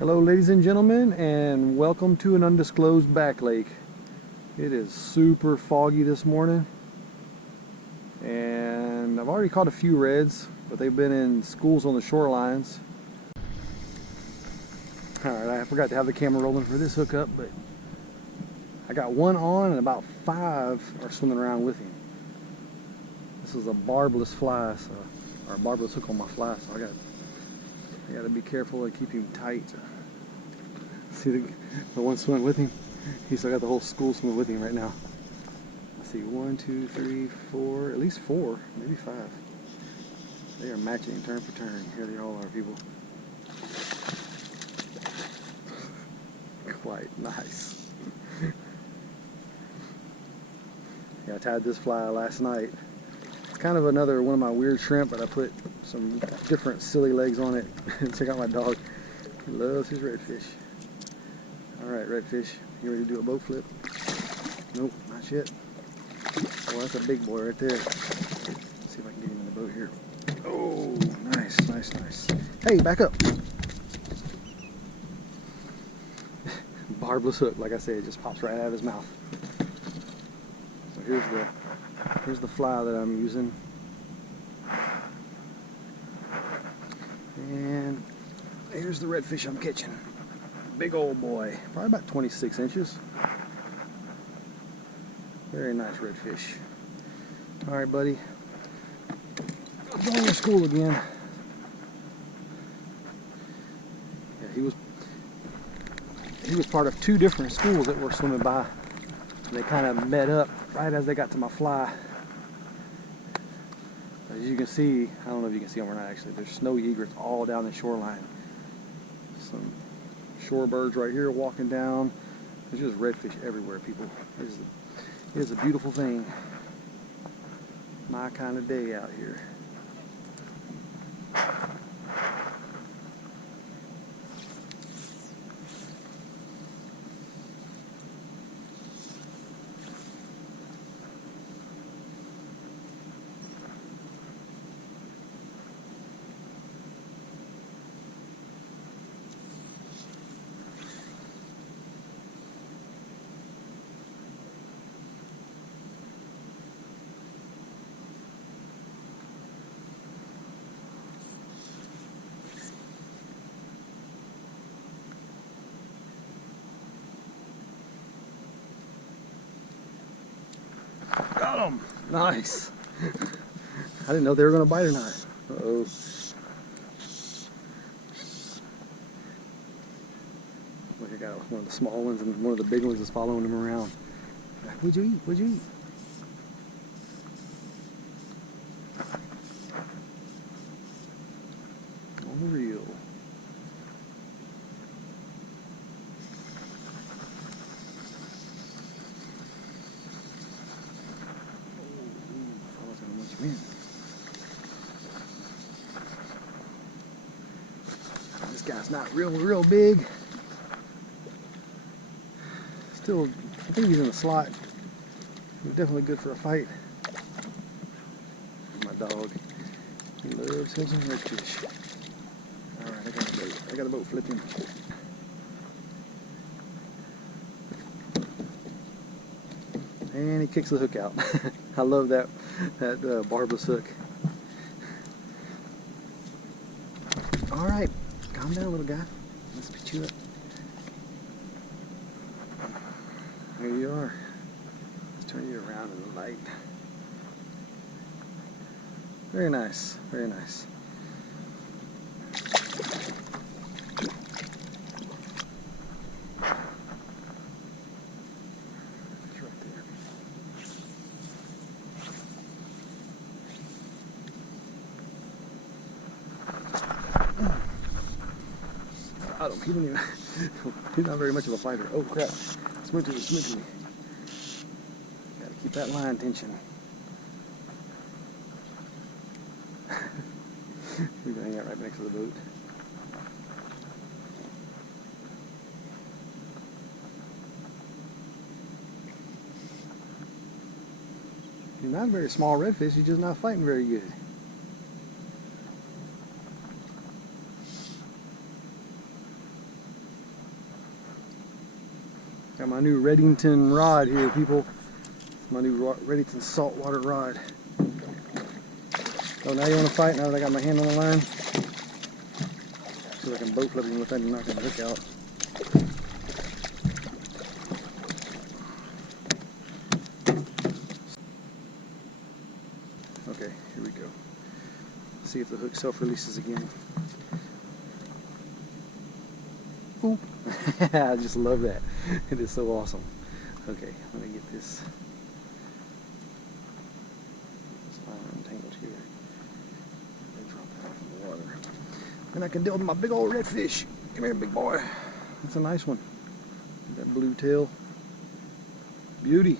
Hello ladies and gentlemen, and welcome to an undisclosed back lake. It is super foggy this morning, and I've already caught a few reds, but they've been in schools on the shorelines. Alright, I forgot to have the camera rolling for this hookup, but I got one on and about 5 are swimming around with him. This is a barbless fly, or a barbless hook on my fly, so I got to be careful and keep him tight. See the one swimming with him? He's still got the whole school swimming with him right now. Let's see, 1, 2, 3, 4, at least 4, maybe 5. They are matching turn for turn. Here they all are, people. Quite nice. Yeah, I tied this fly last night. It's kind of another one of my weird shrimp, but I put some different silly legs on it. Check out my dog. He loves his redfish. Alright, redfish, you ready to do a boat flip? Nope, not yet. Oh, that's a big boy right there. Let's see if I can get him in the boat here. Oh, nice, nice, nice. Hey, back up. Barbless hook, like I said, it just pops right out of his mouth. So here's the fly that I'm using. And here's the redfish I'm catching. Big old boy, probably about 26 inches. Very nice redfish. All right, buddy. I'm going to school again. Yeah, he was part of 2 different schools that were swimming by. And they kind of met up right as they got to my fly. As you can see, I don't know if you can see them or not actually, there's snow egrets all down the shoreline. Some shorebirds right here walking down. There's just redfish everywhere, people. It is a beautiful thing. My kind of day out here. Got him! Nice! I didn't know they were going to bite or not. Uh-oh. Look, I got one of the small ones and one of the big ones is following him around. What'd you eat? What'd you eat? On the reel. Man. This guy's not real big. Still, I think he's in the slot. He's definitely good for a fight. My dog, he loves him some redfish. All right, I got a boat flipping. And he kicks the hook out. I love that barbless hook. All right, calm down, little guy. Let's put you up. There you are. Let's turn you around in the light. Very nice, very nice. I don't, he don't even, he's not very much of a fighter. Oh crap, swim to me, swim to me. Gotta keep that line tension. We're gonna hang out right next to the boat. He's not a very small redfish, he's just not fighting very good. Got my new Reddington rod here, people. My new Reddington saltwater rod. Oh, now you want to fight now that I got my hand on the line? So I can boat flip him with that and knock the hook out. Okay, here we go. See if the hook self-releases again. Ooh. I just love that. It is so awesome. Okay, let me get this line untangled here. Drop that off in the water. And I can deal with my big old redfish. Come here, big boy. That's a nice one. That blue tail. Beauty.